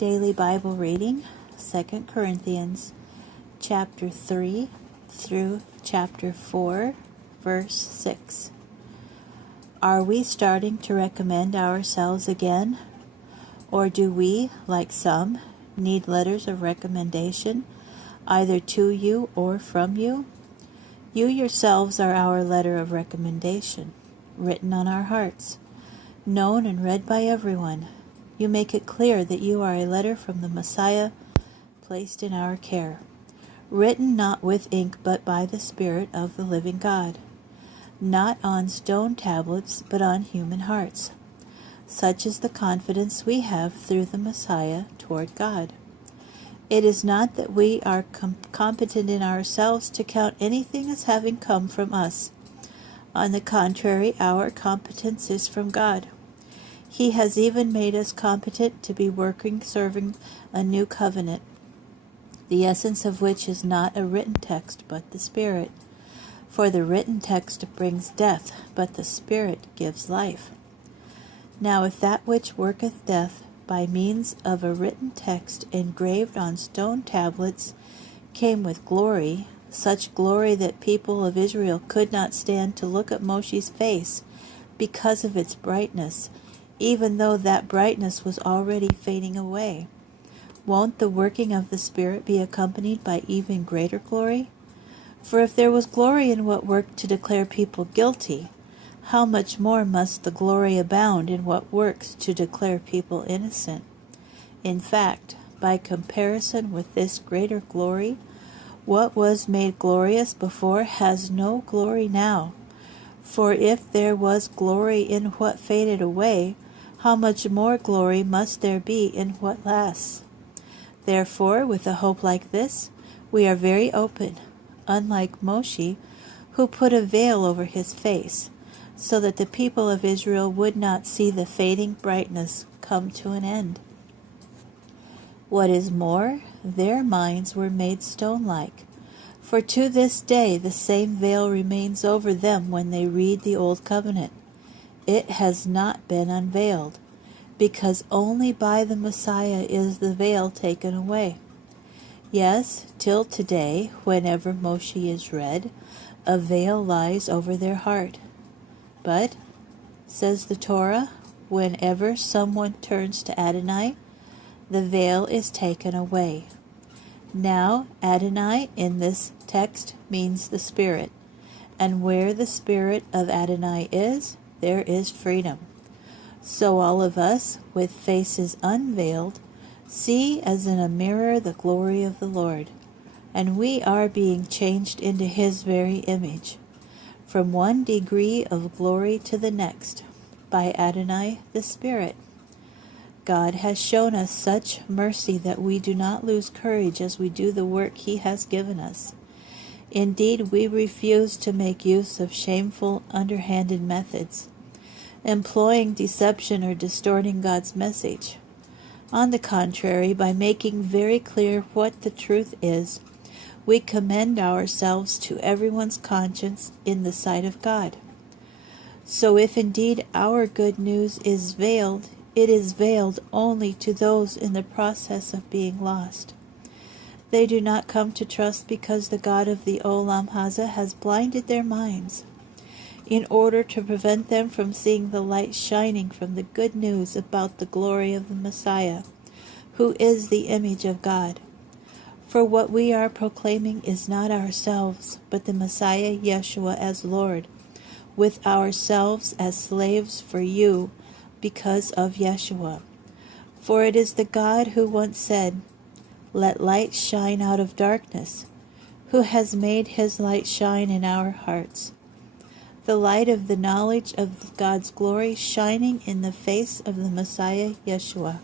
Daily Bible reading, 2 Corinthians chapter 3 through chapter 4, verse 6. Are we starting to recommend ourselves again? Or do we, like some, need letters of recommendation, either to you or from you? You yourselves are our letter of recommendation, written on our hearts, known and read by everyone. You make it clear that you are a letter from the Messiah placed in our care, written not with ink but by the Spirit of the living God, not on stone tablets but on human hearts. Such is the confidence we have through the Messiah toward God. It is not that we are competent in ourselves to count anything as having come from us. On the contrary, our competence is from God. He has even made us competent to be serving a new covenant, the essence of which is not a written text, but the Spirit. For the written text brings death, but the Spirit gives life. Now if that which worketh death by means of a written text engraved on stone tablets came with glory, such glory that people of Israel could not stand to look at Moshe's face because of its brightness, even though that brightness was already fading away, won't the working of the Spirit be accompanied by even greater glory? For if there was glory in what worked to declare people guilty, how much more must the glory abound in what works to declare people innocent? In fact, by comparison with this greater glory, what was made glorious before has no glory now. For if there was glory in what faded away, how much more glory must there be in what lasts? Therefore, with a hope like this, we are very open, unlike Moshe, who put a veil over his face, so that the people of Israel would not see the fading brightness come to an end. What is more, their minds were made stone-like, for to this day the same veil remains over them when they read the Old Covenant. It has not been unveiled, because only by the Messiah is the veil taken away. Yes, till today, whenever Moshe is read, a veil lies over their heart. But, says the Torah, whenever someone turns to Adonai, the veil is taken away. Now, Adonai in this text means the Spirit, and where the Spirit of Adonai is, there is freedom. So all of us, with faces unveiled, see as in a mirror the glory of the Lord, and we are being changed into His very image, from one degree of glory to the next, by Adonai the Spirit. God has shown us such mercy that we do not lose courage as we do the work He has given us. Indeed, we refuse to make use of shameful, underhanded methods, employing deception or distorting God's message. On the contrary, by making very clear what the truth is, we commend ourselves to everyone's conscience in the sight of God. So if indeed our good news is veiled, it is veiled only to those in the process of being lost. They do not come to trust because the God of the Olam Hazeh has blinded their minds, in order to prevent them from seeing the light shining from the good news about the glory of the Messiah, who is the image of God. For what we are proclaiming is not ourselves, but the Messiah Yeshua as Lord, with ourselves as slaves for you because of Yeshua. For it is the God who once said, "Let light shine out of darkness," who has made His light shine in our hearts, the light of the knowledge of God's glory shining in the face of the Messiah Yeshua.